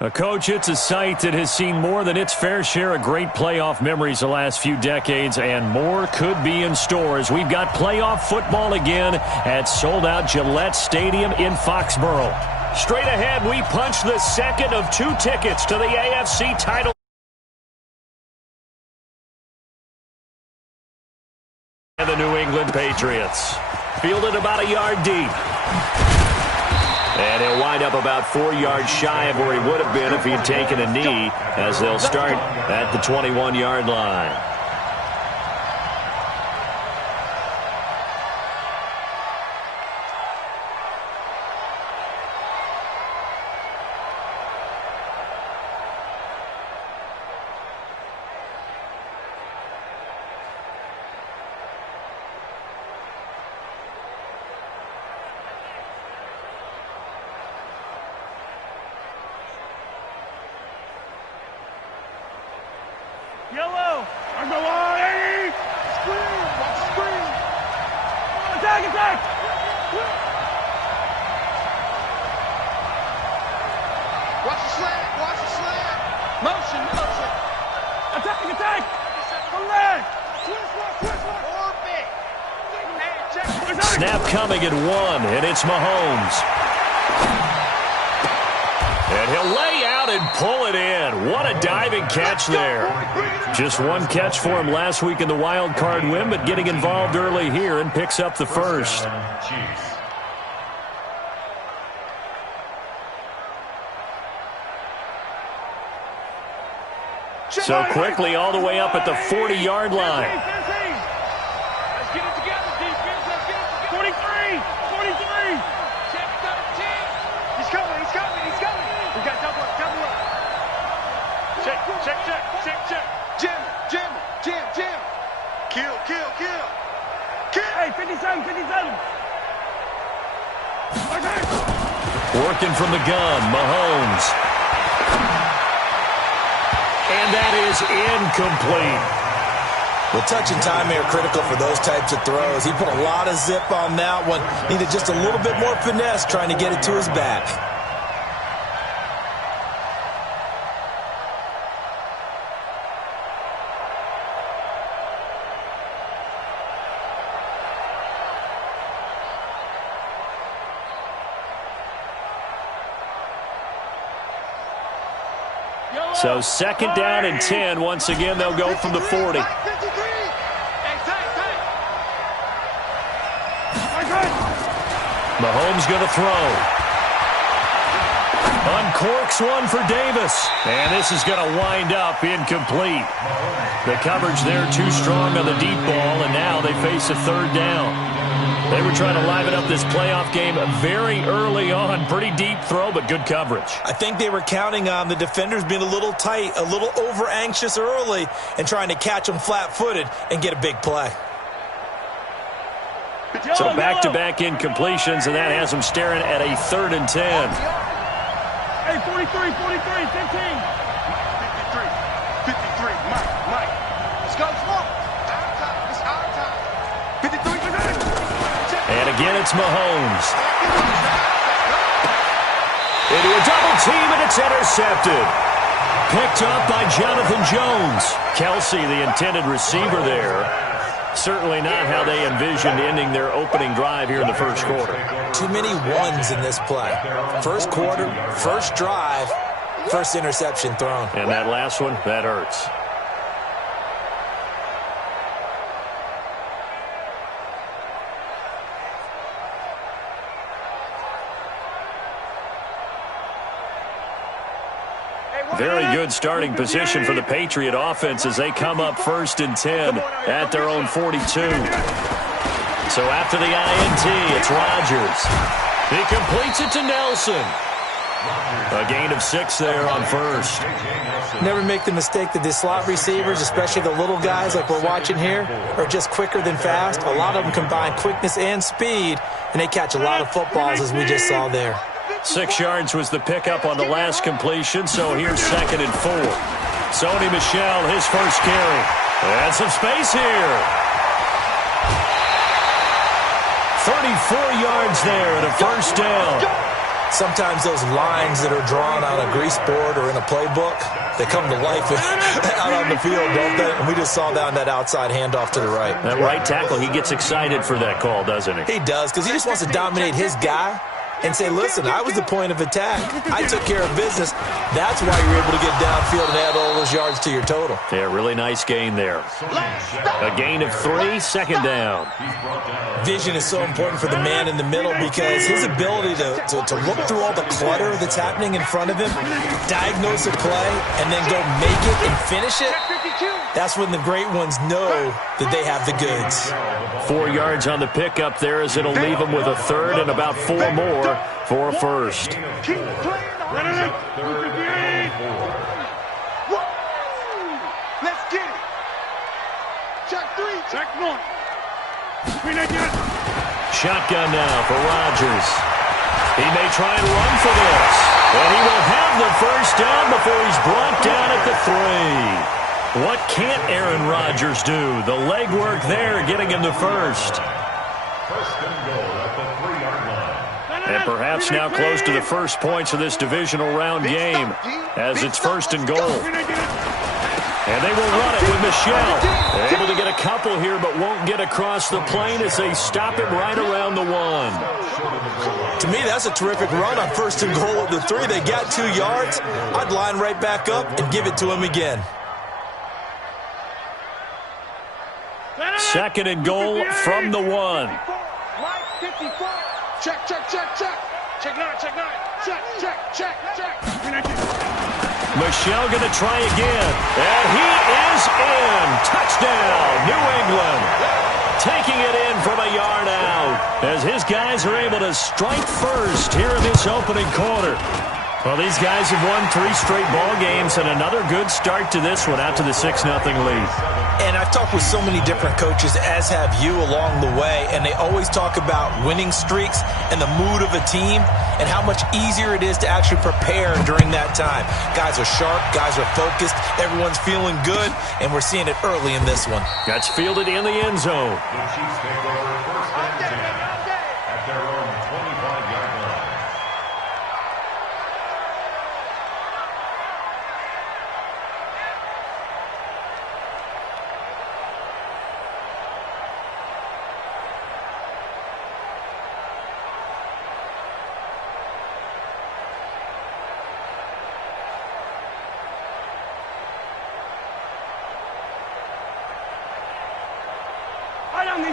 Coach, it's a site that has seen more than its fair share of great playoff memories the last few decades, and more could be in store as we've got playoff football again at sold-out Gillette Stadium in Foxborough. Straight ahead, we punch the second of 2 tickets to the AFC title. And the New England Patriots. Fielded about a yard deep. And he'll wind up about 4 yards shy of where he would have been if he had taken a knee, as they'll start at the 21-yard line. Yellow! On the line! Screen! Watch the screen! Attack! Attack! Watch the slant! Watch the slant! Motion! Motion! Attack! Attack! Correct! Orbit! Snap coming at 1, and it's Mahomes. And he'll lay out and pull it in. What a diving catch there. Just 1 catch for him last week in the wild card win, but getting involved early here and picks up the first. So quickly all the way up at the 40-yard line. Let's get it together, defense. Let's get it together. 43! 43! Check, 13. He's coming, he's coming, he's coming. We got double up, double up. Check, check, check, check, check. Jim, Jim, Jim, Jim. Kill, kill, kill. Kill. Hey, 57, 57. Okay. Working from the gun, Mahomes. And that is incomplete. Well, touch and timing are critical for those types of throws. He put a lot of zip on that one. Needed just a little bit more finesse trying to get it to his back. So 2nd down and 10. Once again, they'll go from the 40. Mahomes going to throw. Uncorks one for Davis. And this is going to wind up incomplete. The coverage there too strong on the deep ball, and now they face a 3rd down. They were trying to liven up this playoff game very early on. Pretty deep throw, but good coverage. I think they were counting on the defenders being a little tight, a little over-anxious early, and trying to catch them flat-footed and get a big play. So back-to-back incompletions, and that has them staring at a 3rd and 10. Hey, 43, 43, 15. 53, 53, Mike. Let's go, smoke. It's our time. 53. And again, it's Mahomes. Into a double team, and it's intercepted. Picked up by Jonathan Jones. Kelsey, the intended receiver there. Certainly not how they envisioned ending their opening drive here in the first quarter. Too many ones in this play. First quarter, first drive, first interception thrown. And that last one, that hurts. Very good starting position for the Patriot offense as they come up 1st and 10 at their own 42. So after the INT, it's Rodgers. He completes it to Nelson. A gain of 6 there on 1st. Never make the mistake that the slot receivers, especially the little guys like we're watching here, are just quicker than fast. A lot of them combine quickness and speed, and they catch a lot of footballs as we just saw there. 6 yards was the pickup on the last completion, so here's 2nd and 4. Sony Michel, his first carry. And some space here. 34 yards there and a 1st down. Sometimes those lines that are drawn on a grease board or in a playbook, they come to life out on the field, don't they? And we just saw down that outside handoff to the right. That right tackle, he gets excited for that call, doesn't he? He does, because he just wants to dominate his guy and say, listen, I was the point of attack. I took care of business. That's why you're able to get downfield and add all those yards to your total. Yeah, really nice gain there. A gain of 3, second down. Vision is so important for the man in the middle because his ability to look through all the clutter that's happening in front of him, diagnose a play, and then go make it and finish it, that's when the great ones know that they have the goods. 4 yards on the pickup there as it'll leave him with a third and about 4 more for a first. Keep playing on. Let's get it. Check 3. Check 1. Shotgun now for Rodgers. He may try and run for this. And he will have the first down before he's brought down at the 3. What can't Aaron Rodgers do? The legwork there getting him the first. And perhaps now close to the first points of this divisional round game as it's 1st and goal. And they will run it with Michel. They're able to get a couple here but won't get across the plane as they stop it right around the 1. To me, that's a terrific run on 1st and goal at the 3. They got 2 yards. I'd line right back up and give it to him again. 2nd and goal from the 1. Mike, 54. Check, check, check, check. Check 9, check 9. Check, check, check, check. Michel going to try again. And he is in. Touchdown, New England. Taking it in from a yard out as his guys are able to strike first here in this opening quarter. Well, these guys have won 3 straight ball games and another good start to this one out to the 6-0 lead. And I've talked with so many different coaches, as have you along the way, and they always talk about winning streaks and the mood of a team and how much easier it is to actually prepare during that time. Guys are sharp, guys are focused, everyone's feeling good, and we're seeing it early in this one. That's fielded in the end zone. The Chiefs take over 1st and 10 at their own 25-yard line.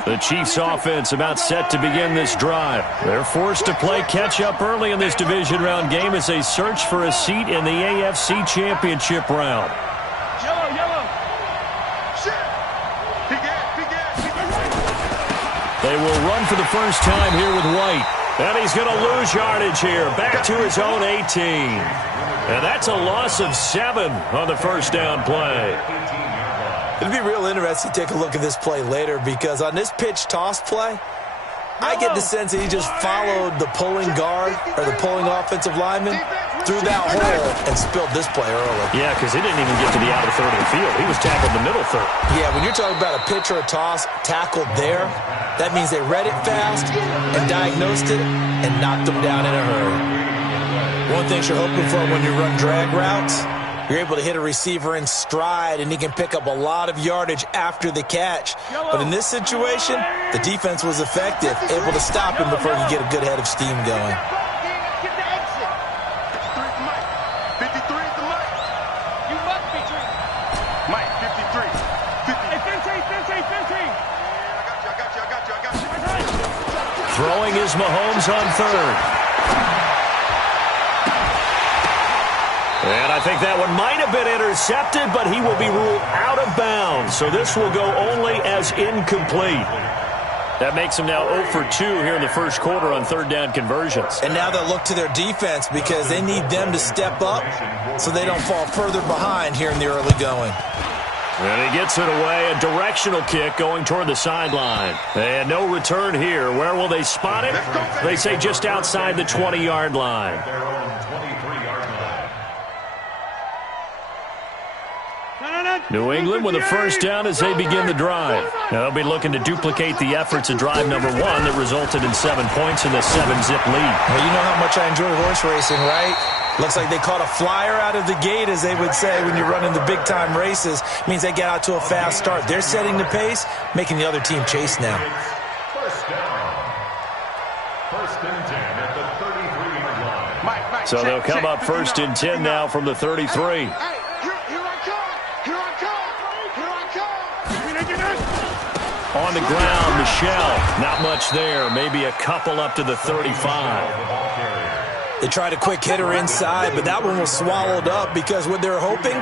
The Chiefs offense about set to begin this drive. They're forced to play catch-up early in this division round game as they search for a seat in the AFC Championship round. Yellow, yellow. Shit. They will run for the first time here with White. And he's going to lose yardage here. Back to his own 18. And that's a loss of 7 on the first down play. It'll be real interesting to take a look at this play later because on this pitch toss play, I get the sense that he just followed the pulling guard or the pulling offensive lineman through that hole and spilled this play early. Yeah, because he didn't even get to the outer third of the field. He was tackled in the middle third. Yeah, when you're talking about a pitch or a toss tackled there, that means they read it fast and diagnosed it and knocked them down in a hurry. One thing you're hoping for when you run drag routes, you're able to hit a receiver in stride, and he can pick up a lot of yardage after the catch. But in this situation, the defense was effective, able to stop him before he could get a good head of steam going. Get the exit. 53 is the mic. You must be drinking. Mike, 53. 50. Hey, 15. I got you. Throwing is Mahomes on third. And I think that one might have been intercepted, but he will be ruled out of bounds. So this will go only as incomplete. That makes him now 0 for 2 here in the first quarter on third down conversions. And now they'll look to their defense because they need them to step up so they don't fall further behind here in the early going. And he gets it away, a directional kick going toward the sideline. And no return here. Where will they spot it? They say just outside the 20-yard line. New England with a first down as they begin the drive. Now they'll be looking to duplicate the efforts of drive number 1 that resulted in 7 points in the 7-zip lead. Well, you know how much I enjoy horse racing, right? Looks like they caught a flyer out of the gate, as they would say when you're running the big-time races. Means they get out to a fast start. They're setting the pace, making the other team chase now. First down. First and 10 at the 33-yard line. So they'll come up first and 10 now from the 33. On the ground, Michel. Not much there. Maybe a couple up to the 35. They tried a quick hitter inside, but that one was swallowed up because what they're hoping,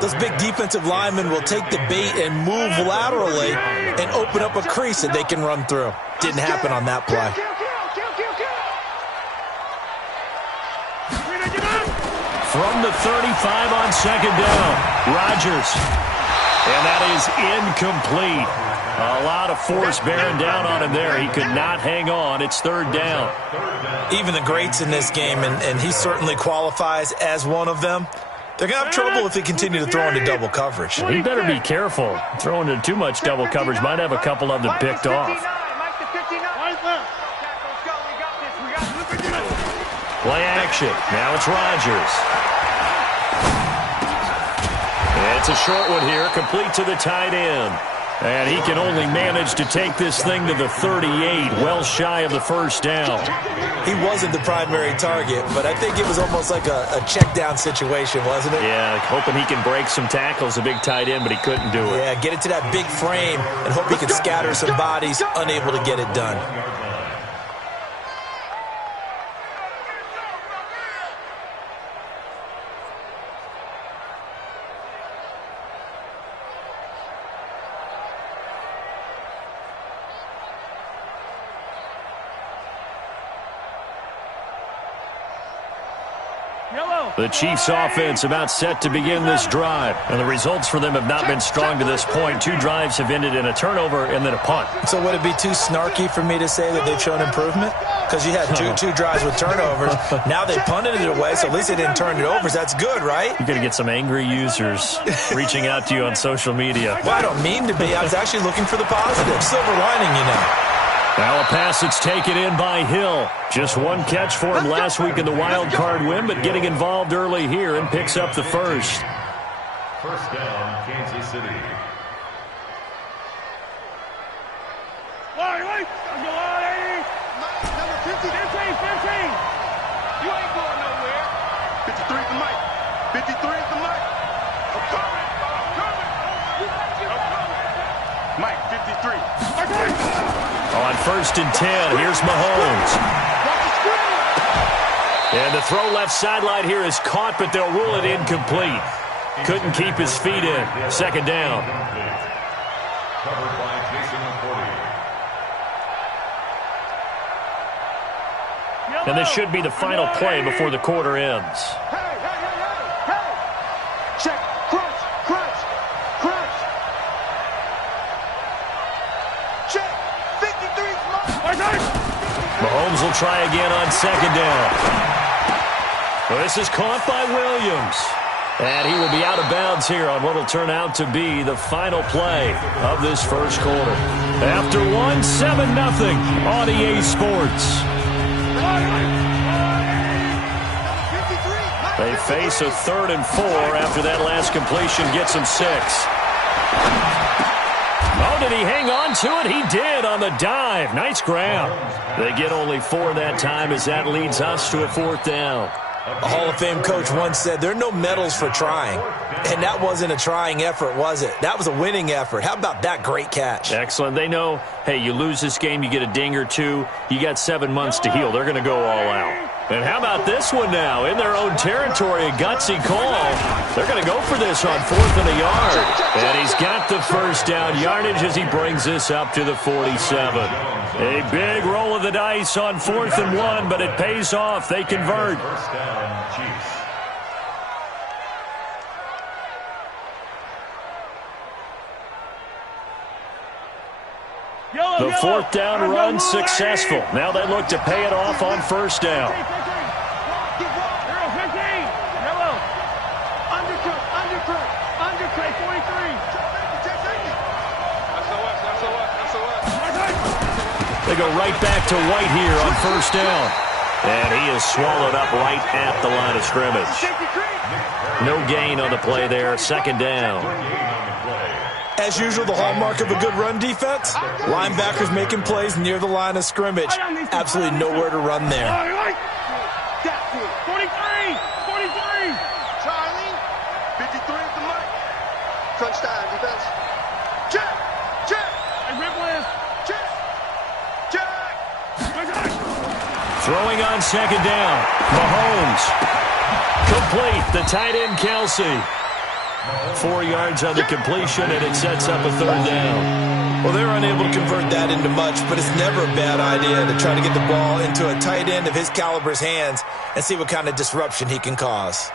those big defensive linemen will take the bait and move laterally and open up a crease that they can run through. Didn't happen on that play. From the 35 on second down, Rodgers. And that is incomplete. A lot of force bearing down on him there. He could not hang on. It's third down. Even the greats in this game, and he certainly qualifies as one of them, they're going to have trouble if they continue to throw into double coverage. He better be careful. Throwing into too much double coverage might have a couple of them picked off. Play action. Now it's Rodgers. It's a short one here, complete to the tight end. And he can only manage to take this thing to the 38, well shy of the first down. He wasn't the primary target, but I think it was almost like a check down situation, wasn't it? Yeah, hoping he can break some tackles, a big tight end, but he couldn't do it. Yeah, get it to that big frame and hope he can scatter some bodies, unable to get it done. The Chiefs' offense about set to begin this drive, and the results for them have not been strong to this point. 2 drives have ended in a turnover and then a punt. So would it be too snarky for me to say that they've shown improvement? Because you had two drives with turnovers. Now they punted it away, so at least they didn't turn it over. So that's good, right? You're going to get some angry users reaching out to you on social media. Well, I don't mean to be. I was actually looking for the positive. Silver lining, you know. Now a pass that's taken in by Hill. Just 1 catch for him last week in the wild card win, but getting involved early here and picks up the first. First down, Kansas City. Number 15. You ain't going nowhere. 53 is the mic. 53 is the mic. I'm coming. Mike, 53. On first and 10, here's Mahomes. And the throw left sideline here is caught, but they'll rule it incomplete. Couldn't keep his feet in. Second down. Covered by Jason McCourty. And this should be the final play before the quarter ends. Check. Crunch. Check. 53's mine. Mahomes will try again on second down. Well, this is caught by Williams. And he will be out of bounds here on what will turn out to be the final play of this first quarter. After 1, 7-0 on EA Sports. They face a 3rd and 4 after that last completion gets him 6. Oh, did he hang on to it? He did on the dive. Nice grab. They get only 4 that time as that leads us to a 4th down. A Hall of Fame coach once said, there are no medals for trying. And that wasn't a trying effort, was it? That was a winning effort. How about that great catch? Excellent. They know, hey, you lose this game, you get a ding or 2. You got 7 months to heal. They're going to go all out. And how about this one now? In their own territory, a gutsy call. They're going to go for this on 4th and a yard. And he's got the first down yardage as he brings this up to the 47. A big roll of the dice on 4th and 1, but it pays off. They convert. First down, Chiefs. The 4th down run successful. Now they look to pay it off on first down. Undercut, 43. to go right back to White here on first down. And he is swallowed up right at the line of scrimmage. No gain on the play there, second down. As usual, the hallmark of a good run defense, linebackers making plays near the line of scrimmage. Absolutely nowhere to run there. 43, 43. Charlie, 53 at the mic. Crunch time, defense. Check. Hey, Ribland. Check. Throwing on second down. Mahomes. Complete. The tight end, Kelsey. 4 yards on the completion, and it sets up a third down. Well, they're unable to convert that into much, but it's never a bad idea to try to get the ball into a tight end of his caliber's hands and see what kind of disruption he can cause.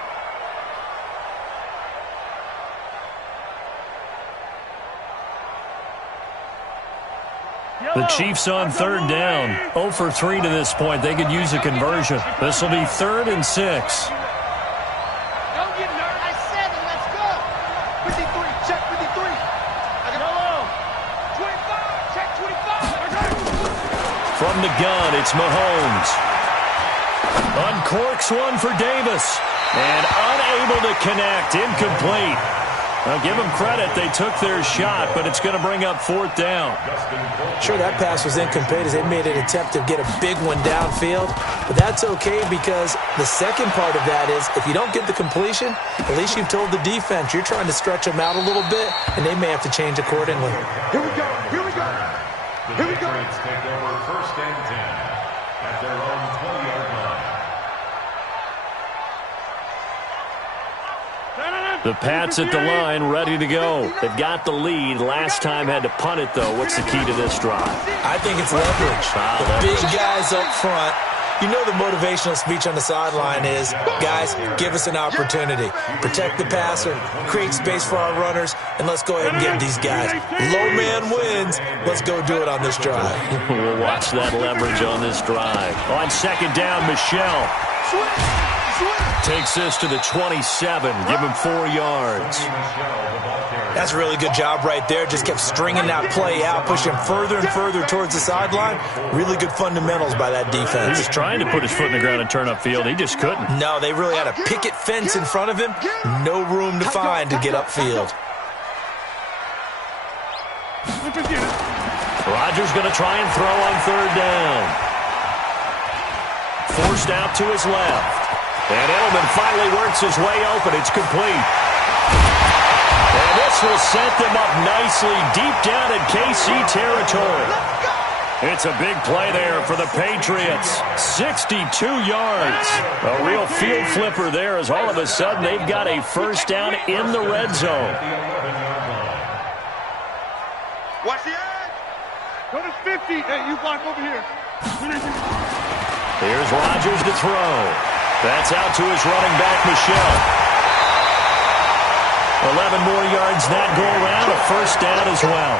The Chiefs on third down. 0 for 3 to this point. They could use a conversion. This will be 3rd and 6. Don't get nervous. I said it. Let's go. 53. Check 53. I got 25. Check 25. From the gun, it's Mahomes. Uncorks one for Davis. And unable to connect. Incomplete. Now, give them credit. They took their shot, but it's going to bring up 4th down. Sure, that pass was incomplete as they made an attempt to get a big one downfield. But that's okay because the second part of that is if you don't get the completion, at least you've told the defense you're trying to stretch them out a little bit, and they may have to change accordingly. Here we go. Here we go. Here we go. Patriots take over 1st and 10 at their own 20-yard line. The Pats at the line, ready to go. They've got the lead. Last time had to punt it, though. What's the key to this drive? I think it's leverage. The big guys up front. You know the motivational speech on the sideline is, guys, give us an opportunity. Protect the passer, create space for our runners, and let's go ahead and get these guys. Low man wins. Let's go do it on this drive. We'll watch that leverage on this drive. On second down, Michel takes this to the 27. Give him 4 yards. That's a really good job right there. Just kept stringing that play out, pushing further and further towards the sideline. Really good fundamentals by that defense. He was trying to put his foot in the ground and turn upfield. He just couldn't. No, they really had a picket fence in front of him. No room to find to get upfield. Rodgers going to try and throw on third down. Forced out to his left. And Edelman finally works his way open. It's complete. And this will set them up nicely deep down in KC territory. It's a big play there for the Patriots. 62 yards. A real field flipper there as all of a sudden they've got a first down in the red zone. Watch the edge. Go to 50. Hey, you block over here. Here's Rodgers to throw. That's out to his running back, Michel. 11 more yards that go around, a first down as well.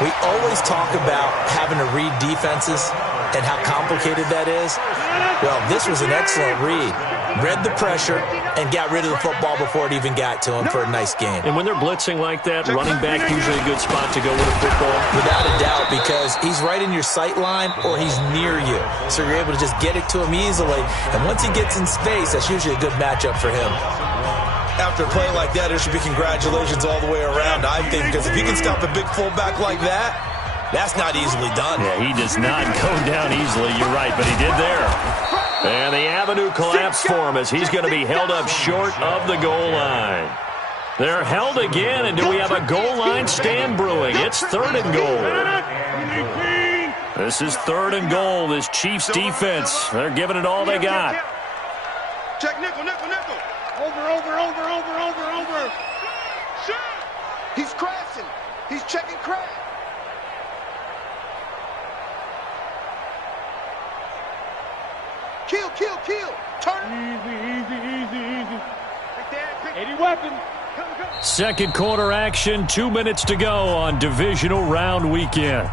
We always talk about having to read defenses and how complicated that is. Well, this was an excellent read. Read the pressure and got rid of the football before it even got to him for a nice game. And when they're blitzing like that, running back usually a good spot to go with a football. Without a doubt, because he's right in your sight line or he's near you. So you're able to just get it to him easily. And once he gets in space, that's usually a good matchup for him. After a play like that, there should be congratulations all the way around, I think, because if you can stop a big fullback like that, that's not easily done. Yeah, he does not go down easily, you're right, but he did there. And the avenue collapsed for him as he's going to be held up short of the goal line. They're held again, and do we have a goal line stand brewing? It's 3rd and goal. This is 3rd and goal, this Chiefs defense. They're giving it all they got. Check nickel, nickel, nickel. Over. Shoot. He's crashing. He's checking crash. Kill. Turn. Easy. Any weapon. Come. Second quarter action, 2 minutes to go on divisional round weekend.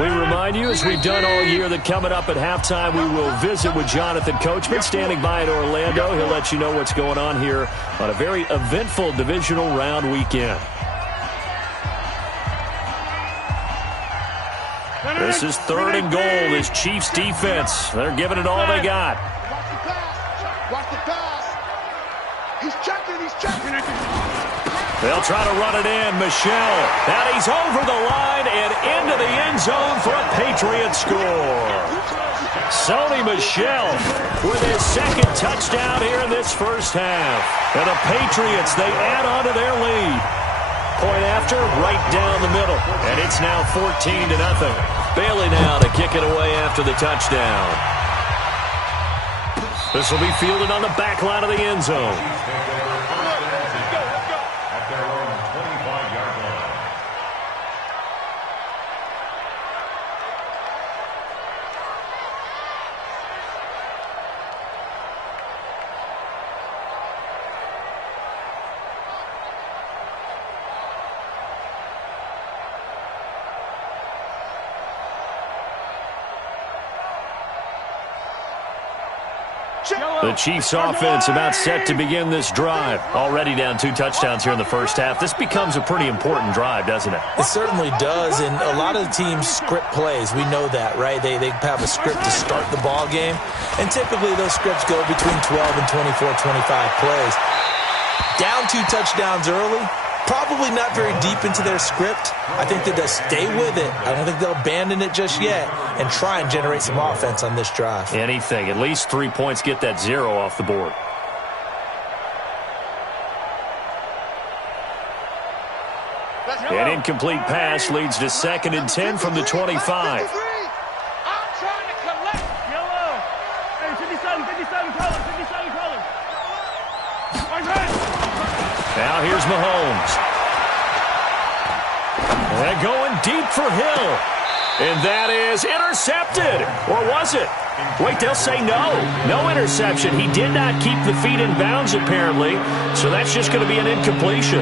We remind you, as we've done all year, that coming up at halftime, we will visit with Jonathan Coachman, standing by in Orlando. He'll let you know what's going on here on a very eventful divisional round weekend. This is 3rd and goal. This Chiefs defense, they're giving it all they got. Watch the pass. Watch the pass. He's checking. He's checking. They'll try to run it in. Michel. And he's over the line and into the end zone for a Patriot score. Sony Michel with his 2nd touchdown here in this first half. And the Patriots, they add on to their lead. Point after, right down the middle. And it's now 14-0. Bailey now to kick it away after the touchdown. This will be fielded on the back line of the end zone. At their own 25-yard line. The Chiefs offense about set to begin this drive. Already down 2 touchdowns here in the first half. This becomes a pretty important drive, doesn't it? It certainly does, and a lot of the teams script plays. We know that, right? They have a script to start the ball game, and typically those scripts go between 12 and 24, 25 plays. Down 2 touchdowns early, probably not very deep into their script. I think that they'll stay with it. I don't think they'll abandon it just yet and try and generate some offense on this drive. Anything. At least 3 points, get that 0 off the board. An incomplete pass leads to 2nd and 10 from the 25. I'm trying to collect. Yellow. Hey, 57 colors. 57 colors. Now here's Mahomes. And going deep for Hill. And that is intercepted. Or was it? Wait, they'll say no. No interception. He did not keep the feet in bounds, apparently. So that's just going to be an incompletion.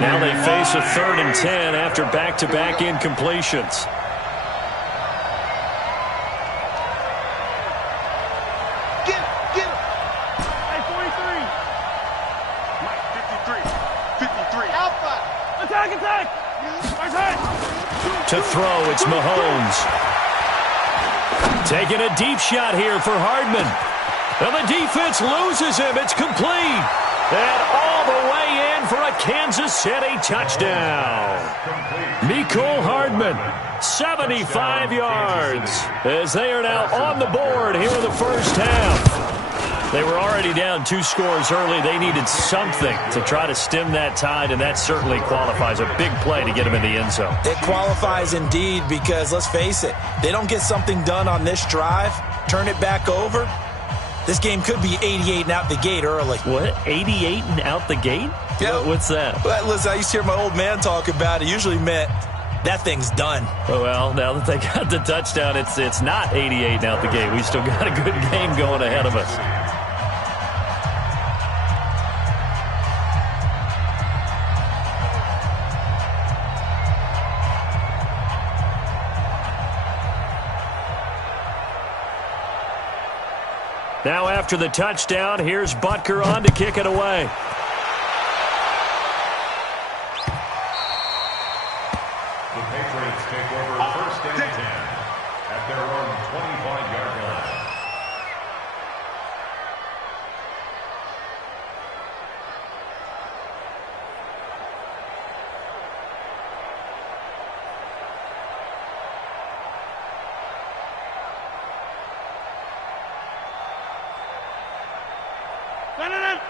Now they face a 3rd and 10 after back-to-back incompletions. Get him. Hey, 43. Mike, 53. Alpha. Attack. To throw, it's Mahomes. Taking a deep shot here for Hardman. And the defense loses him. It's complete. And all the way in for a Kansas City touchdown. Mecole Hardman, 75 yards, as they are now on the board here in the first half. They were already down 2 scores early. They needed something to try to stem that tide, and that certainly qualifies. A big play to get them in the end zone. It qualifies indeed because, let's face it, they don't get something done on this drive, turn it back over, this game could be 88 and out the gate early. What? 88 and out the gate? Yeah. What's that? Well, listen, I used to hear my old man talk about it. Usually meant that thing's done. Well, now that they got the touchdown, it's not 88 and out the gate. We still got a good game going ahead of us. Now after the touchdown, here's Butker on to kick it away. The Patriots take over 1st and 10 at their own 25-yard line.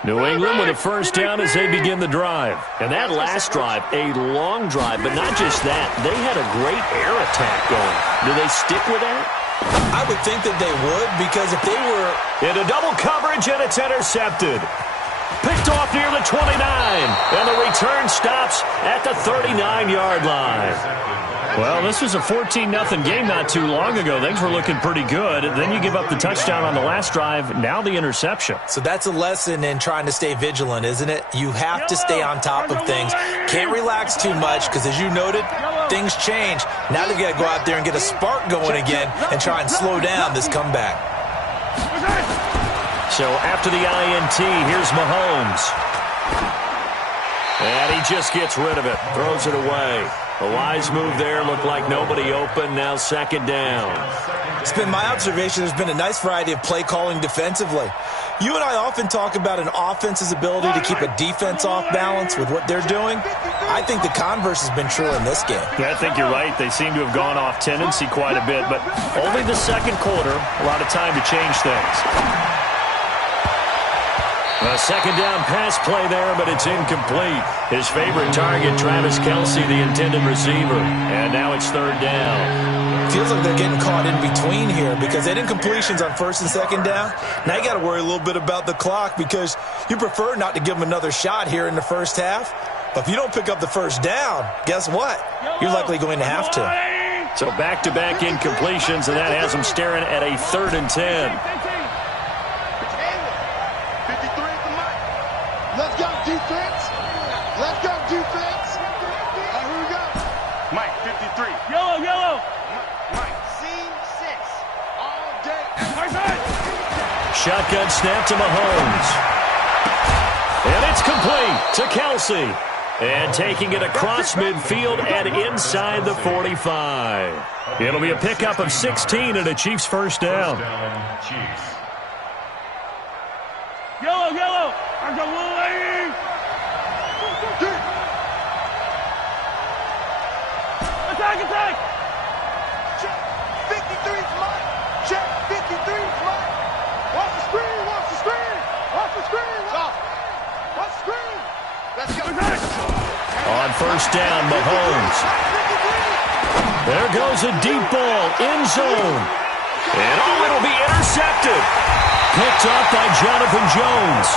New England with a first down as they begin the drive. And that last drive, a long drive, but not just that. They had a great air attack going. Do they stick with that? I would think that they would, because if they were into double coverage, and it's intercepted. Picked off near the 29. And the return stops at the 39-yard line. Well, this was a 14-0 game not too long ago. Things were looking pretty good. Then you give up the touchdown on the last drive. Now the interception. So that's a lesson in trying to stay vigilant, isn't it? You have to stay on top of things. Can't relax too much because, as you noted, things change. Now they've got to go out there and get a spark going again and try and slow down this comeback. So after the INT, here's Mahomes. And he just gets rid of it, throws it away. A wise move there, looked like nobody open, now second down. It's been my observation there's been a nice variety of play calling defensively. You and I often talk about an offense's ability to keep a defense off balance with what they're doing. I think the converse has been true in this game. Yeah, I think you're right. They seem to have gone off tendency quite a bit, but only the second quarter, a lot of time to change things. A second down pass play there, but it's incomplete. His favorite target, Travis Kelce, the intended receiver. And now it's third down. Feels like they're getting caught in between here because they did incompletions on first and second down. Now you got to worry a little bit about the clock because you prefer not to give them another shot here in the first half. But if you don't pick up the first down, guess what? You're likely going to have to. So back-to-back incompletions, and that has them staring at a 3rd and 10. Let's go, defense. Let's go, defense. All right, here we go. Mike, 53. Yellow. Mike, scene 6. All day. Shotgun snap to Mahomes. And it's complete to Kelce. And taking it across midfield and inside the 45. It'll be a pickup of 16 and a Chiefs first down. Chiefs. Yellow. Attack. Check. 53's Mike. Check. 53's Mike. Watch the screen. Watch the screen. Let's go. On first down, Mahomes. There goes a deep ball, end zone. And it'll be intercepted. Picked up by Jonathan Jones.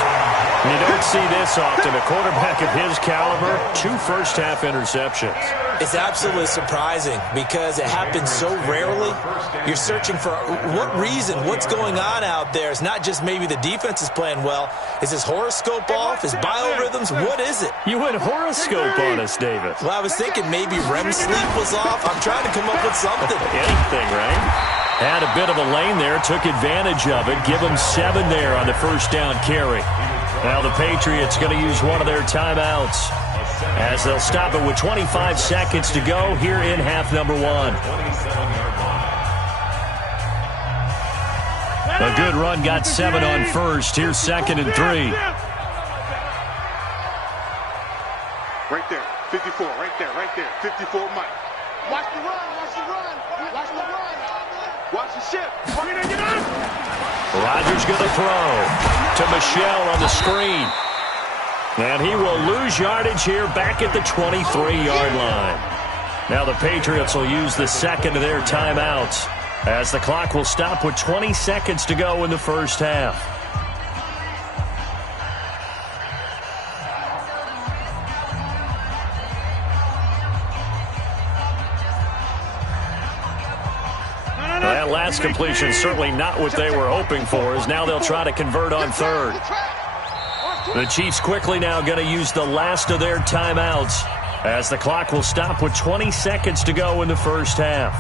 You don't see this often. A quarterback of his caliber, 2 first-half interceptions. It's absolutely surprising because it happens so rarely. You're searching for what reason, what's going on out there. It's not just maybe the defense is playing well. Is his horoscope off? His biorhythms? What is it? You went horoscope on us, David. Well, I was thinking maybe REM sleep was off. I'm trying to come up with something. Anything, right? Had a bit of a lane there, took advantage of it. Give him 7 there on the first down carry. Now the Patriots going to use one of their timeouts as they'll stop it with 25 seconds to go here in half number 1. A good run got 7 on first. Here's 2nd and 3. Right there. 54. Right there. 54 Mike. Watch the run. Watch the shift. Rodgers going to throw to Michel on the screen. And he will lose yardage here back at the 23-yard line. Now the Patriots will use the second of their timeouts as the clock will stop with 20 seconds to go in the first half. That last completion certainly not what they were hoping for, as now they'll try to convert on third. The Chiefs quickly now going to use the last of their timeouts as the clock will stop with 20 seconds to go in the first half.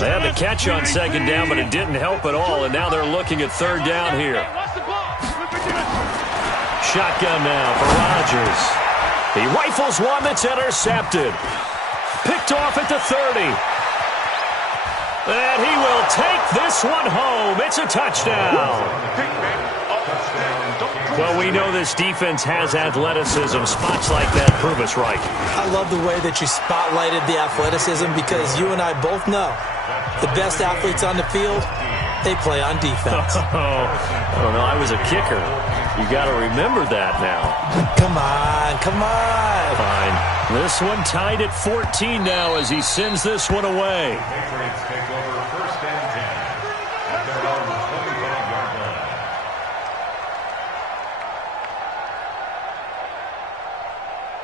They had the catch on second down, but it didn't help at all, and now they're looking at third down here. Shotgun now for Rodgers. He rifles one that's intercepted. Picked off at the 30. And he will take this one home. It's a touchdown. Well, we know this defense has athleticism. Spots like that prove us right. I love the way that you spotlighted the athleticism because you and I both know the best athletes on the field, they play on defense. I don't know. I was a kicker. You got to remember that now. Come on. Fine. This one tied at 14 now as he sends this one away. Patriots take over first and 10 at their own 25-yard line.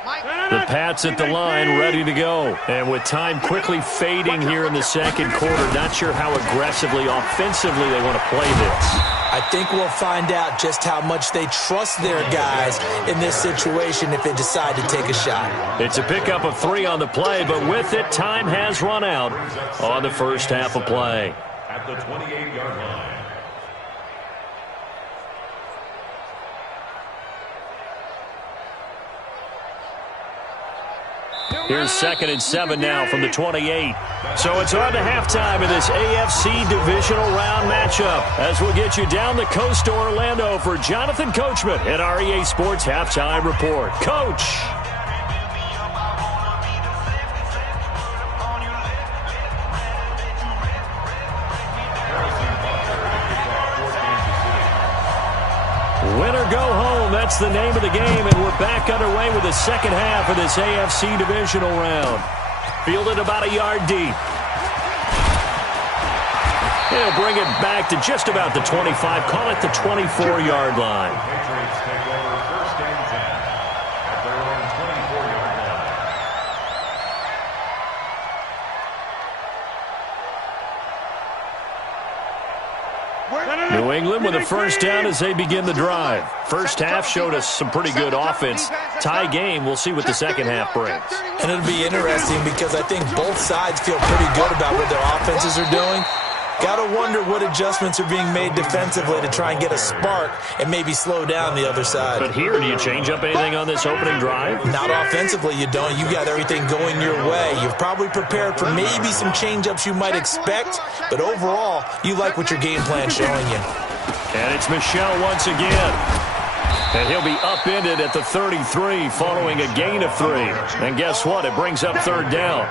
1 The Pats at the line, ready to go. And with time quickly fading here in the second quarter, not sure how aggressively, offensively they want to play this. I think we'll find out just how much they trust their guys in this situation if they decide to take a shot. It's a pickup of 3 on the play, but with it, time has run out on the first half of play. At the 28-yard line. Here's 2nd and 7 now from the 28. So it's on to halftime in this AFC divisional round matchup as we'll get you down the coast to Orlando for Jonathan Coachman at our EA Sports Halftime Report. Coach. Win or go home, that's the name of the game, and we're back underway with the second half of this AFC divisional round. Fielded about a yard deep. He'll bring it back to just about the 25, call it the 24-yard line. Patriots take over 1st and 10 at their own 24-yard line. New England with a first down as they begin the drive. First half showed us some pretty good offense. Tie game, we'll see what the second half brings. And it'll be interesting because I think both sides feel pretty good about what their offenses are doing. Got to wonder what adjustments are being made defensively to try and get a spark and maybe slow down the other side. But here, do you change up anything on this opening drive? Not offensively, you don't. You got everything going your way. You've probably prepared for maybe some change-ups you might expect, but overall, you like what your game plan's showing you. And it's Michel once again. And he'll be upended at the 33 following a gain of 3. And guess what? It brings up 3rd down.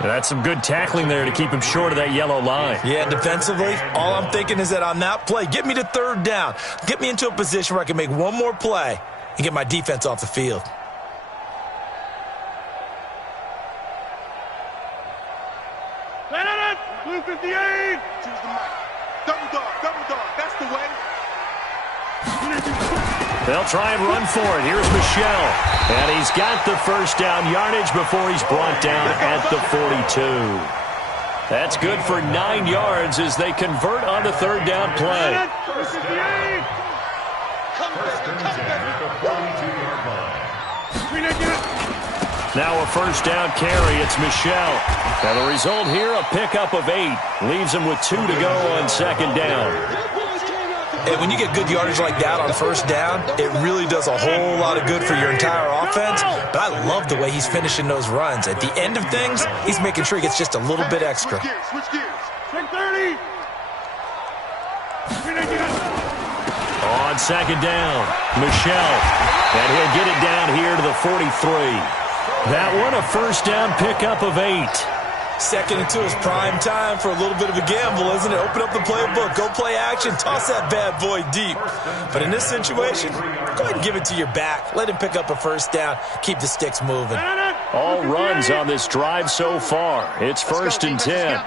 And that's some good tackling there to keep him short of that yellow line. Yeah, defensively, all I'm thinking is that on that play, get me to 3rd down. Get me into a position where I can make one more play and get my defense off the field. Blue 58. Choose the mic. Double dog. That's the way. They'll try and run for it. Here's Michel. And he's got the first down yardage before he's brought down at the 42. That's good for 9 yards as they convert on the 3rd down play. First and 10 at the 42-yard line. Now a first down carry. It's Michel. And the result here, a pickup of 8. Leaves him with 2 to go on 2nd down. And when you get good yardage like that on 1st down, it really does a whole lot of good for your entire offense. But I love the way he's finishing those runs. At the end of things, he's making sure he gets just a little bit extra. Switch gears. 30. On 2nd down, Michel. And he'll get it down here to the 43. That one, a first down pickup of 8. 2nd and 2 is prime time for a little bit of a gamble, isn't it? Open up the playbook, go play action, toss that bad boy deep. But in this situation, go ahead and give it to your back. Let him pick up a first down, keep the sticks moving. All runs on this drive so far. It's 1st and 10.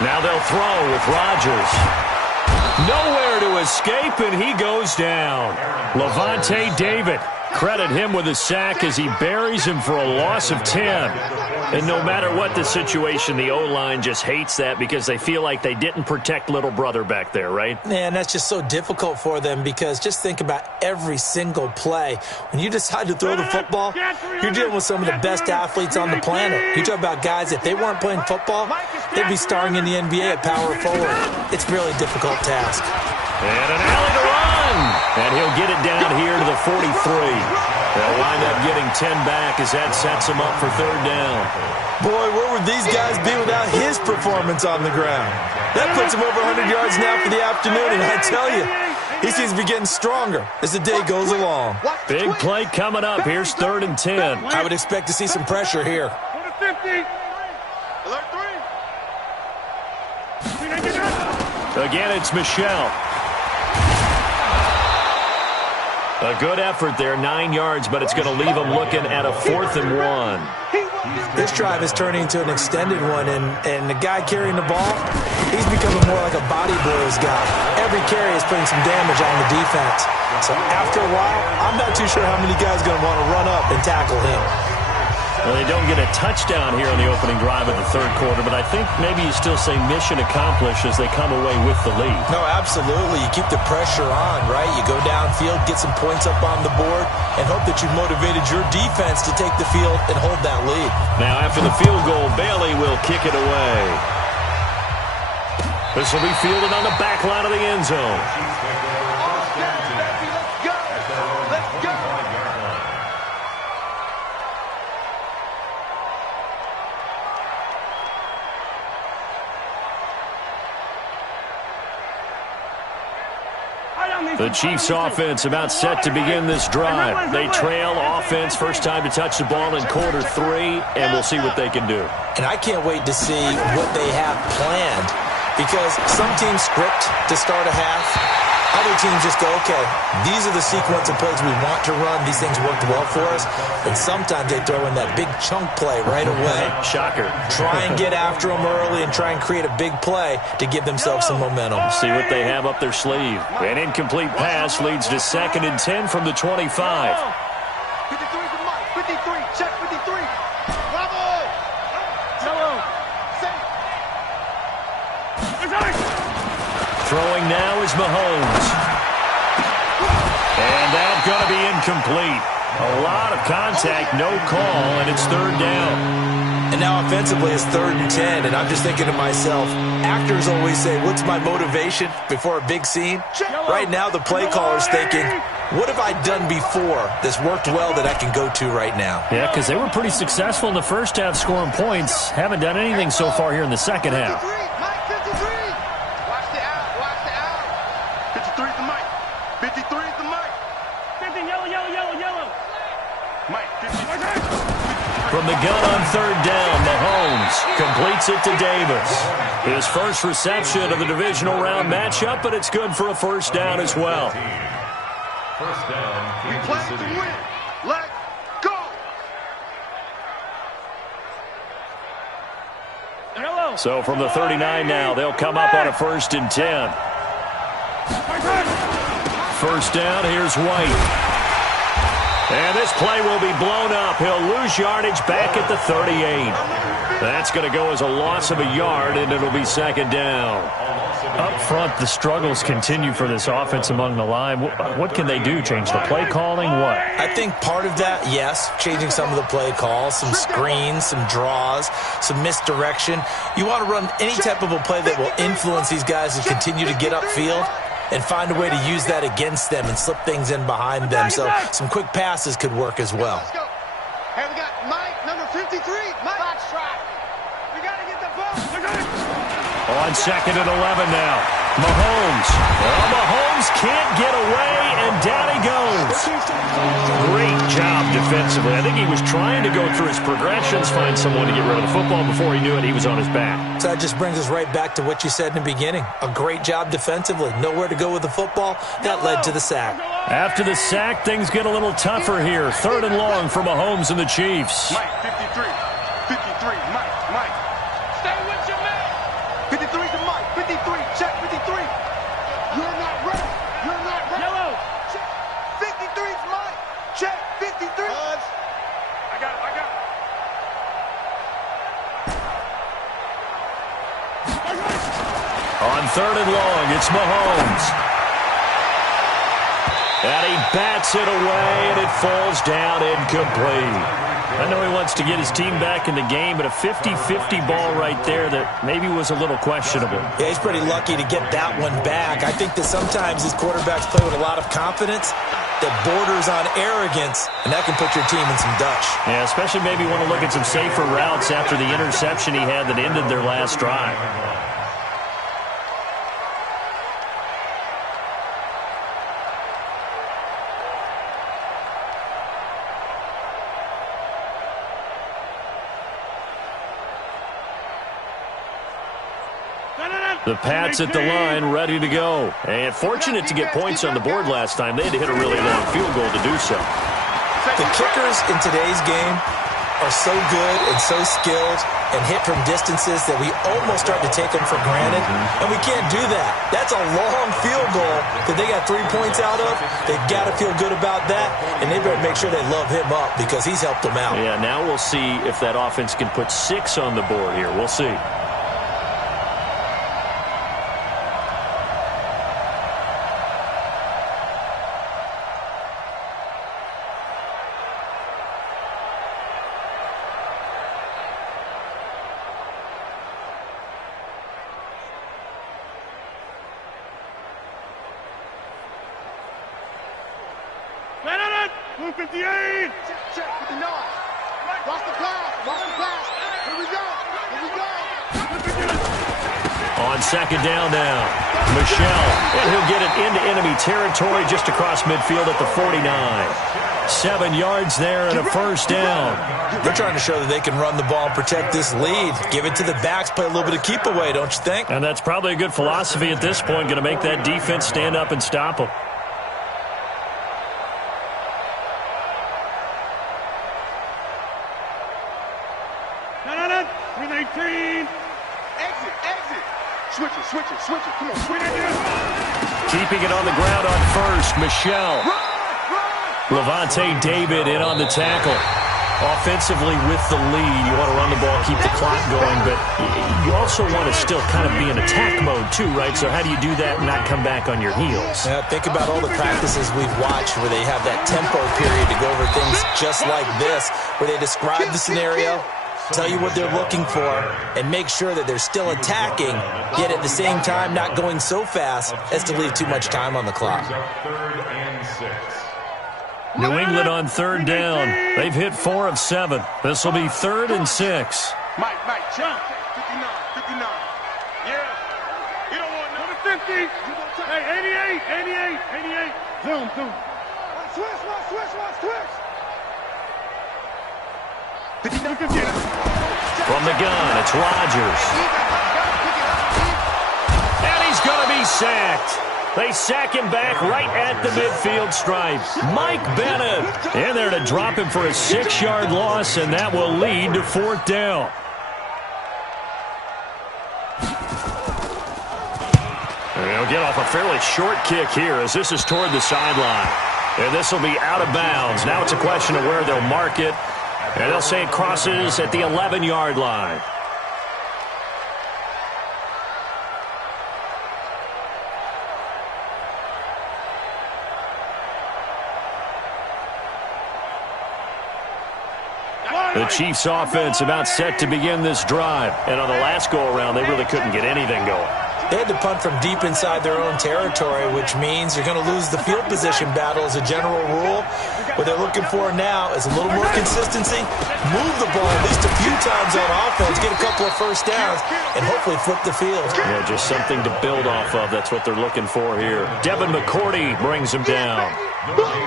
Now they'll throw with Rodgers. Nowhere to escape, and he goes down. Lavonte David. Credit him with a sack as he buries him for a loss of 10. And no matter what the situation, the O-line just hates that because they feel like they didn't protect little brother back there, right? Man, that's just so difficult for them because just think about every single play. When you decide to throw the football, you're dealing with some of the best athletes on the planet. You talk about guys, if they weren't playing football, they'd be starring in the NBA at power forward. It's a really difficult task. And an alley to run. And he'll get it down here to the 43. They'll wind up getting 10 back as that sets him up for 3rd down. Boy, where would these guys be without his performance on the ground? That puts him over 100 yards now for the afternoon, and I tell you, he seems to be getting stronger as the day goes along. Big play coming up. Here's 3rd and 10. I would expect to see some pressure here. 50. Again, it's Michel. A good effort there, 9 yards, but it's going to leave them looking at a 4th and 1. This drive is turning into an extended one, and the guy carrying the ball, he's becoming more like a body blows guy. Every carry is putting some damage on the defense. So after a while, I'm not too sure how many guys are going to want to run up and tackle him. Well, they don't get a touchdown here on the opening drive of the third quarter, but I think maybe you still say mission accomplished as they come away with the lead. No, absolutely. You keep the pressure on, right? You go downfield, get some points up on the board, and hope that you've motivated your defense to take the field and hold that lead. Now, after the field goal, Bailey will kick it away. This will be fielded on the back line of the end zone. The Chiefs offense about set to begin this drive. They trail offense, first time to touch the ball in quarter 3, and we'll see what they can do. And I can't wait to see what they have planned, because some teams script to start a half. Other teams just go, okay, these are the sequence of plays we want to run. These things worked well for us. And sometimes they throw in that big chunk play right away. Shocker. Try and get after them early and try and create a big play to give themselves some momentum. See what they have up their sleeve. An incomplete pass leads to 2nd and 10 from the 25. 53 to Mike. 53. Check 53. Bravo. Yellow. Throwing now is Mahomes. And that's going to be incomplete. A lot of contact, no call, and it's 3rd down. And now offensively it's 3rd and 10, and I'm just thinking to myself, actors always say, what's my motivation before a big scene? Right now the play caller's thinking, what have I done before that's worked well that I can go to right now? Yeah, because they were pretty successful in the first half scoring points. Haven't done anything so far here in the second half. 50, yellow. Mike, 50. From the gun on 3rd down, Mahomes completes it to Davis. His first reception of the divisional round matchup, but it's good for a 1st down as well. First down, We Kansas play City. to win. Let's go. So from the 39 now, they'll come up on a 1st and 10. 1st down, here's White. And this play will be blown up. He'll lose yardage back at the 38. That's going to go as a loss of a yard, and it'll be 2nd down. Up front, the struggles continue for this offense among the line. What can they do? Change the play calling? What? I think part of that, yes, changing some of the play calls, some screens, some draws, some misdirection. You want to run any type of a play that will influence these guys to continue to get upfield and find a way to use that against them and slip things in behind them. So some quick passes could work as well. Let's go. Hey, we got Mike, number 53. Mike. Box track. We got to get the ball. On 2nd and 11 now. Mahomes. Well, Mahomes can't get away, and down he goes. Great job defensively. I think he was trying to go through his progressions, find someone to get rid of the football. Before he knew it, he was on his back. So that just brings us right back to what you said in the beginning. A great job defensively. Nowhere to go with the football. That led to the sack. After the sack, things get a little tougher here. 3rd and long for Mahomes and the Chiefs. Mike, 53. 53. Mike. Stay with your man. 53 to Mike. 53. Check 53. You're not ready. Yellow. Check. 53 is Mike. Check. 53. I got it. On 3rd and long, it's Mahomes. And he bats it away, and it falls down incomplete. I know he wants to get his team back in the game, but a 50-50 ball right there that maybe was a little questionable. Yeah, he's pretty lucky to get that one back. I think that sometimes these quarterbacks play with a lot of confidence that borders on arrogance, and that can put your team in some Dutch. Yeah, especially maybe want to look at some safer routes after the interception he had that ended their last drive. The Pats at the line, ready to go. And fortunate to get points on the board last time. They had to hit a really long field goal to do so. The kickers in today's game are so good and so skilled and hit from distances that we almost start to take them for granted, and we can't do that. That's a long field goal that they got 3 points out of. They've got to feel good about that, and they better make sure they love him up because he's helped them out. Yeah, now we'll see if that offense can put 6 on the board here. We'll see. Blue 58. Check 59. Watch the pass. Watch the pass. Here we go. Here we go. On second down now, Michel. And he'll get it into enemy territory just across midfield at the 49. 7 yards there and a first down. They're trying to show that they can run the ball and protect this lead. Give it to the backs, play a little bit of keep away, don't you think? And that's probably a good philosophy at this point, going to make that defense stand up and stop them. Switch it. Come on, switch it. Keeping it on the ground on first, Michel. Levante David in on the tackle. Offensively with the lead, you want to run the ball, keep the clock going, but you also want to still kind of be in attack mode too, right? So how do you do that and not come back on your heels? Yeah, think about all the practices we've watched where they have that tempo period to go over things just like this, where they describe the scenario, tell you what they're looking for, and make sure that they're still attacking, yet at the same time not going so fast as to leave too much time on the clock. New England on third down. They've hit 4 of 7. This will be 3rd and 6. Mike, jump. 59. Yeah. You don't want number 50. Hey, 88. Zoom. Switch. From the gun, it's Rodgers. And he's going to be sacked. They sack him back right at the midfield stripe. Mike Bennett in there to drop him for a 6-yard loss, and that will lead to 4th down. They'll get off a fairly short kick here as this is toward the sideline. And this will be out of bounds. Now it's a question of where they'll mark it. And they'll say it crosses at the 11-yard line. The Chiefs offense about set to begin this drive. And on the last go-around, they really couldn't get anything going. They had to punt from deep inside their own territory, which means you're going to lose the field position battle as a general rule. What they're looking for now is a little more consistency, move the ball at least a few times on offense, get a couple of first downs, and hopefully flip the field. Yeah, just something to build off of. That's what they're looking for here. Devin McCourty brings him down.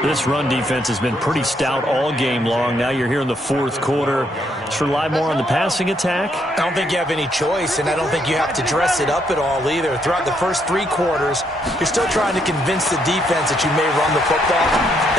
This run defense has been pretty stout all game long. Now you're here in the 4th quarter. Just rely more on the passing attack. I don't think you have any choice, and I don't think you have to dress it up at all either. Throughout the first 3 quarters, you're still trying to convince the defense that you may run the football.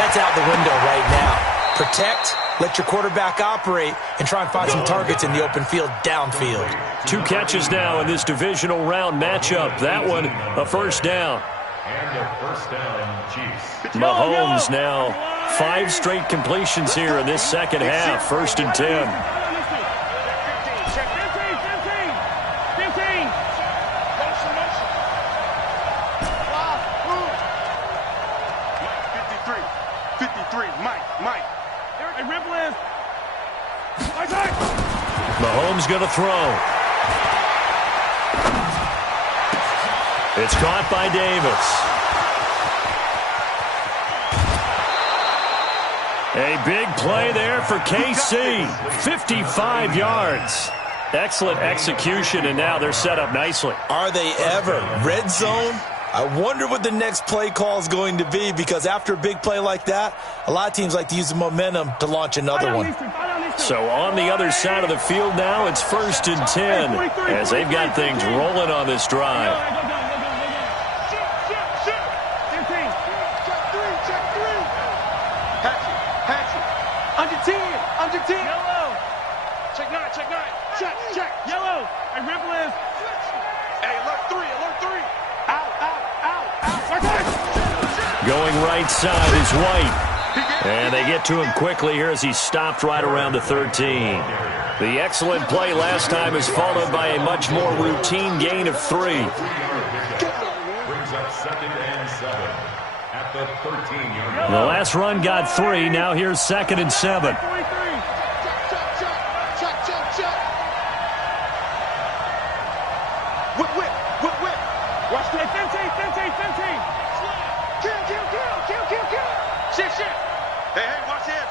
That's out the window right now. Protect, let your quarterback operate, and try and find some targets in the open field downfield. 2 catches now in this divisional round matchup. That one, a first down. And a first down, Chiefs. Mahomes now 5 straight completions here in this second half. 1st and 10. 53. Mike. Hey, Ripland. Mahomes going to throw. It's caught by Davis. A big play there for KC. 55 yards. Excellent execution, and now they're set up nicely. Are they ever? Red zone? I wonder what the next play call is going to be, because after a big play like that, a lot of teams like to use the momentum to launch another one. So on the other side of the field now, it's 1st and 10 as they've got things rolling on this drive. Under 10. Yellow. Check 9. Check. Yellow. Hey, Ripple is. Hey, alert 3. Out. Going right side is White. And they get to him quickly here as he's stopped right around the 13. The excellent play last time is followed by a much more routine gain of 3. Brings up 2nd and 7 at the 13-yard line. The last run got 3. Now here's 2nd and 7. Check. Whip. Watch that. 15. Kill. Shit. Hey, watch it.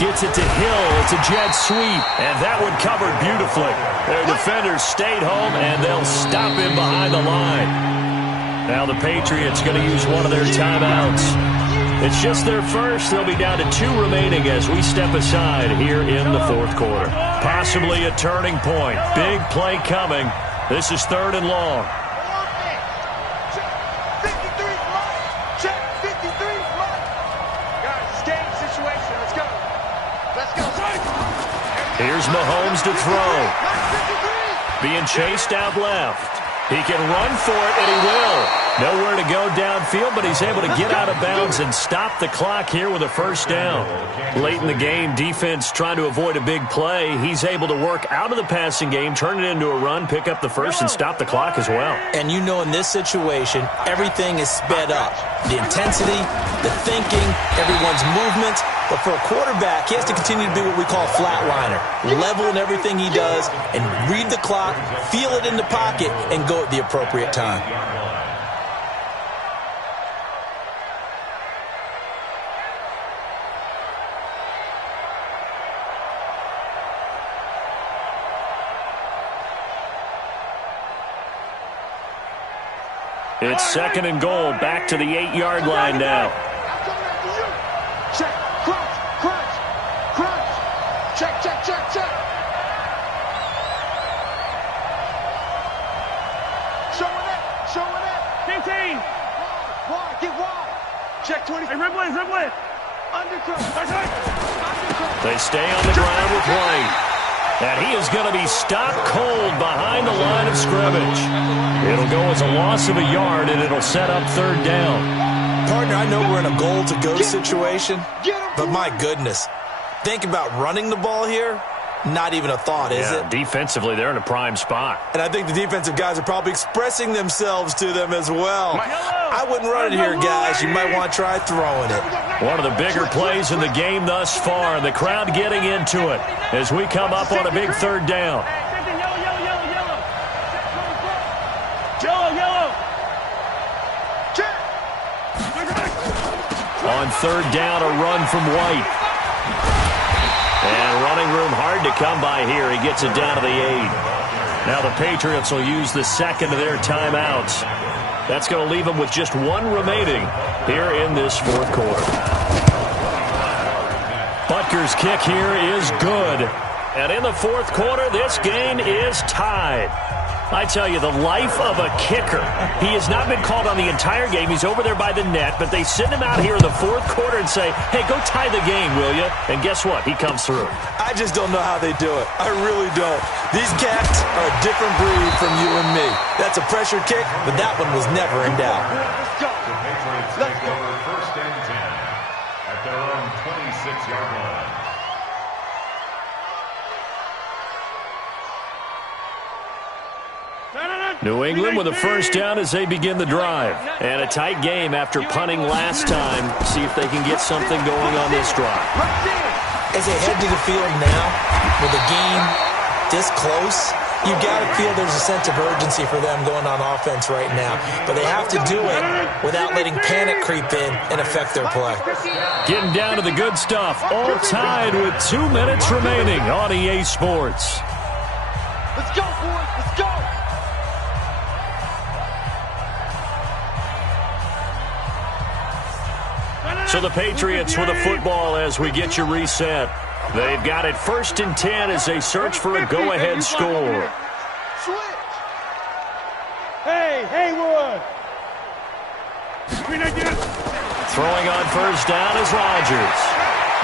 Gets it to Hill. It's a jet sweep. And that one covered beautifully. Their defenders stayed home, and they'll stop him behind the line. Now the Patriots going to use one of their timeouts. It's just their first. They'll be down to 2 remaining as we step aside here in the 4th quarter. Possibly a turning point. Big play coming. This is 3rd and long. Here's Mahomes to throw. Being chased out left. He can run for it, and he will. Nowhere to go downfield, but he's able to get out of bounds and stop the clock here with a 1st down. Late in the game, defense trying to avoid a big play. He's able to work out of the passing game, turn it into a run, pick up the 1st, and stop the clock as well. And you know in this situation, everything is sped up. The intensity, the thinking, everyone's movement. But for a quarterback, he has to continue to be what we call a flatliner. Level in everything he does and read the clock, feel it in the pocket, and go at the appropriate time. It's 2nd and goal, back to the 8-yard line now. Check. Crunch. Check. Showing it. 15. Wide. Get wide. Check 20. Hey, Ripple it. Undercut. They stay on the ground with White. And he is going to be stopped cold behind the line of scrimmage. It'll go as a loss of a yard, and it'll set up 3rd down. Partner, I know we're in a goal-to-go situation, but my goodness, think about running the ball here. Not even a thought, is it? Defensively, they're in a prime spot. And I think the defensive guys are probably expressing themselves to them as well. I wouldn't run it here, guys. You might want to try throwing it. One of the bigger plays in the game thus far. The crowd getting into it as we come up on a big 3rd down. Yellow. On 3rd down, a run from White. And running room hard to come by here. He gets it down to the 8. Now the Patriots will use the 2nd of their timeouts. That's going to leave them with just 1 remaining here in this 4th quarter. Butker's kick here is good. And in the 4th quarter, this game is tied. I tell you, the life of a kicker. He has not been called on the entire game. He's over there by the net, but they send him out here in the 4th quarter and say, hey, go tie the game, will you? And guess what? He comes through. I just don't know how they do it. I really don't. These cats are a different breed from you and me. That's a pressure kick, but that one was never in doubt. Let's go. The Patriots take over 1st and 10 at their own 26-yard line. New England with a 1st down as they begin the drive. And a tight game after punting last time. See if they can get something going on this drive. As they head to the field now, with the game this close, you got to feel there's a sense of urgency for them going on offense right now. But they have to do it without letting panic creep in and affect their play. Getting down to the good stuff. All tied with 2 minutes remaining on EA Sports. Let's go, boys. Let's go. So the Patriots with a football as we get you reset. They've got it 1st and 10 as they search for a go-ahead score. Switch. Hey, Haywood. Throwing on 1st down is Rodgers.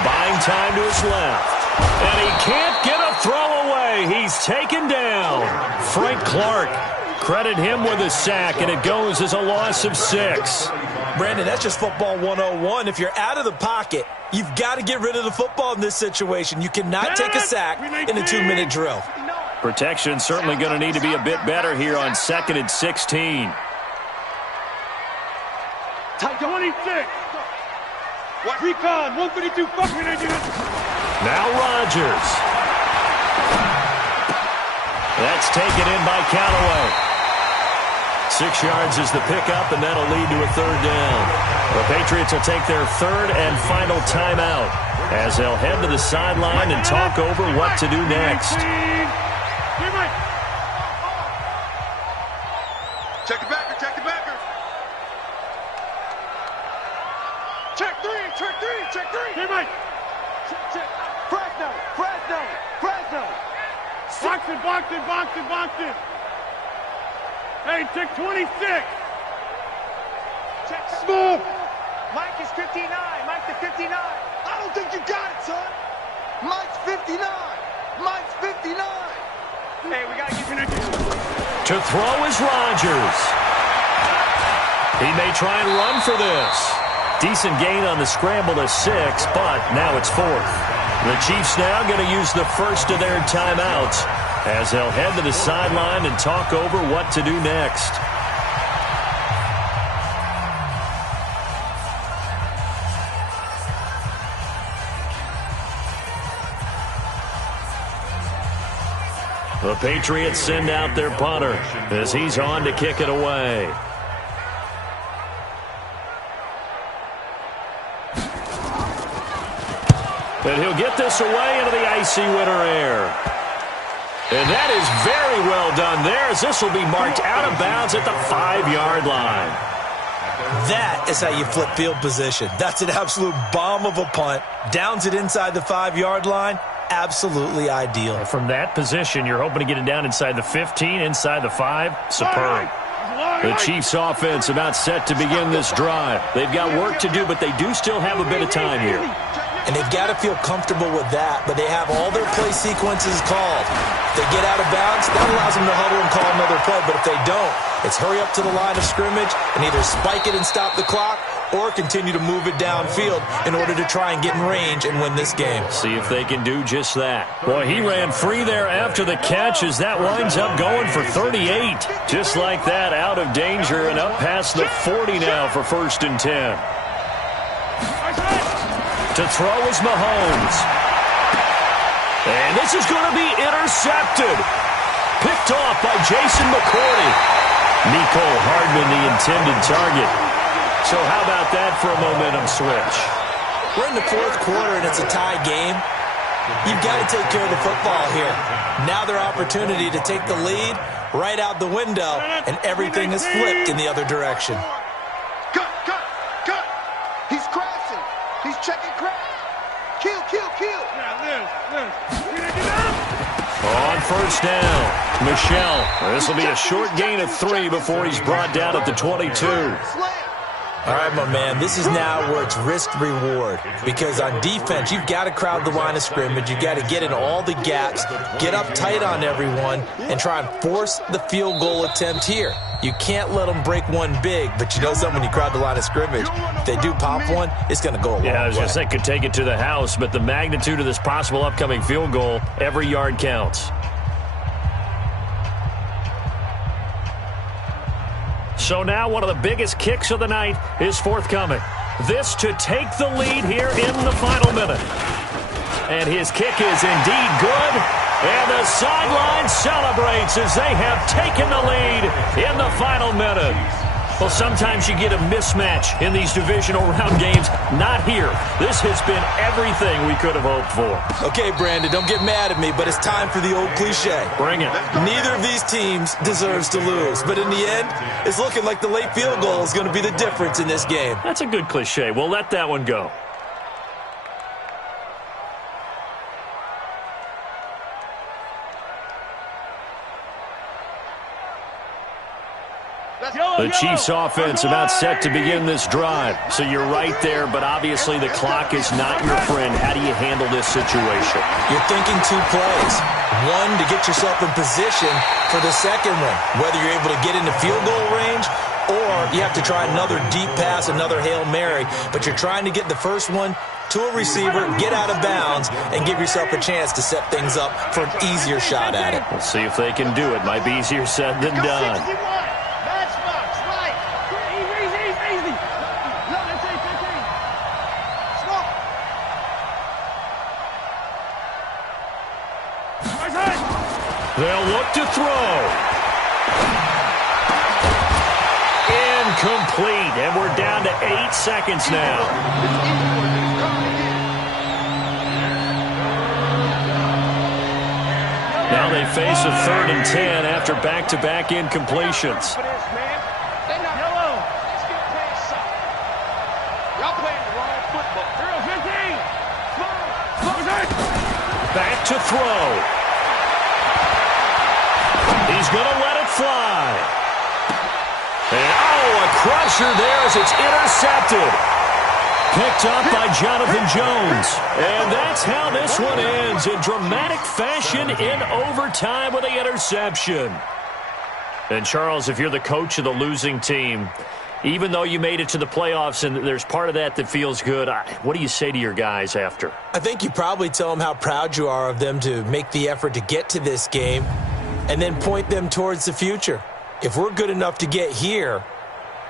Buying time to his left. And he can't get a throw away. He's taken down. Frank Clark. Credit him with a sack, and it goes as a loss of 6. Brandon, that's just football 101. If you're out of the pocket, you've got to get rid of the football in this situation. You cannot take a sack in a 2-minute drill. Protection certainly going to need to be a bit better here on 2nd and 16. Tight 26. Recon, 152. Now Rodgers. That's taken in by Callaway. 6 yards is the pickup, and that'll lead to a 3rd down. The Patriots will take their 3rd and final timeout as they'll head to the sideline and talk over what to do next. Check the backer, check the backer. Check 3, check 3, check 3. Hey, Mike. Check. Fresno. Boxing. Hey, check 26. Check. Smooth. Mike is 59. Mike the 59. I don't think you got it, son. Mike's 59. Hey, we got to get connected. To throw is Rodgers. He may try and run for this. Decent gain on the scramble to 6, but now it's 4th. The Chiefs now going to use the first of their timeouts as they'll head to the sideline and talk over what to do next. The Patriots send out their punter as he's on to kick it away. And he'll get this away into the icy winter air. And that is very well done there as this will be marked out of bounds at the 5-yard line. That is how you flip field position. That's an absolute bomb of a punt. Downs it inside the 5-yard line. Absolutely ideal. From that position, you're hoping to get it down inside the 15, inside the 5. Superb. The Chiefs offense about set to begin this drive. They've got work to do, but they do still have a bit of time here. And they've got to feel comfortable with that, but they have all their play sequences called. If they get out of bounds, that allows them to huddle and call another play, but if they don't, it's hurry up to the line of scrimmage and either spike it and stop the clock or continue to move it downfield in order to try and get in range and win this game. See if they can do just that. Boy, he ran free there after the catch as that winds up going for 38. Just like that, out of danger and up past the 40 now for 1st and 10. To throw is Mahomes. And this is going to be intercepted. Picked off by Jason McCourty. Mecole Hardman, the intended target. So how about that for a momentum switch? We're in the 4th quarter, and it's a tie game. You've got to take care of the football here. Now their opportunity to take the lead right out the window, and everything is flipped in the other direction. Cut. He's crashing. He's checking crash. Kill. On 1st down, Michel. This will be a short gain of 3 before he's brought down at the 22. All right, my man, this is now where it's risk-reward because on defense, you've got to crowd the line of scrimmage. You've got to get in all the gaps, get up tight on everyone, and try and force the field goal attempt here. You can't let them break one big, but you know something, when you crowd the line of scrimmage, if they do pop one, it's going to go a long way. Yeah, I was going to say, could take it to the house, but the magnitude of this possible upcoming field goal, every yard counts. So now one of the biggest kicks of the night is forthcoming. This to take the lead here in the final minute. And his kick is indeed good. And the sideline celebrates as they have taken the lead in the final minute. Well, sometimes you get a mismatch in these divisional round games. Not here. This has been everything we could have hoped for. Okay, Brandon, don't get mad at me, but it's time for the old cliche. Bring it. Neither of these teams deserves to lose, but in the end, it's looking like the late field goal is going to be the difference in this game. That's a good cliche. We'll let that one go. The Chiefs offense about set to begin this drive. So you're right there, but obviously the clock is not your friend. How do you handle this situation? You're thinking two plays. One, to get yourself in position for the second one, whether you're able to get into field goal range or you have to try another deep pass, another Hail Mary, but you're trying to get the first one to a receiver, get out of bounds, and give yourself a chance to set things up for an easier shot at it. We'll see if they can do it. Might be easier said than done. They'll look to throw. Incomplete, and we're down to 8 seconds now. Now they face a 3rd and 10 after back-to-back incompletions. Back to throw. He's going to let it fly. And, a crusher there as it's intercepted. Picked up by Jonathan Jones. And that's how this one ends, in dramatic fashion in overtime with the interception. And, Charles, if you're the coach of the losing team, even though you made it to the playoffs and there's part of that feels good, what do you say to your guys after? I think you probably tell them how proud you are of them to make the effort to get to this game and then point them towards the future. If we're good enough to get here,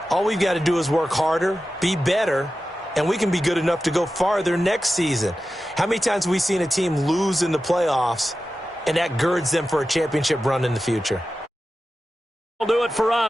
all we've got to do is work harder, be better, and we can be good enough to go farther next season. How many times have we seen a team lose in the playoffs, and that girds them for a championship run in the future? That'll do it for us.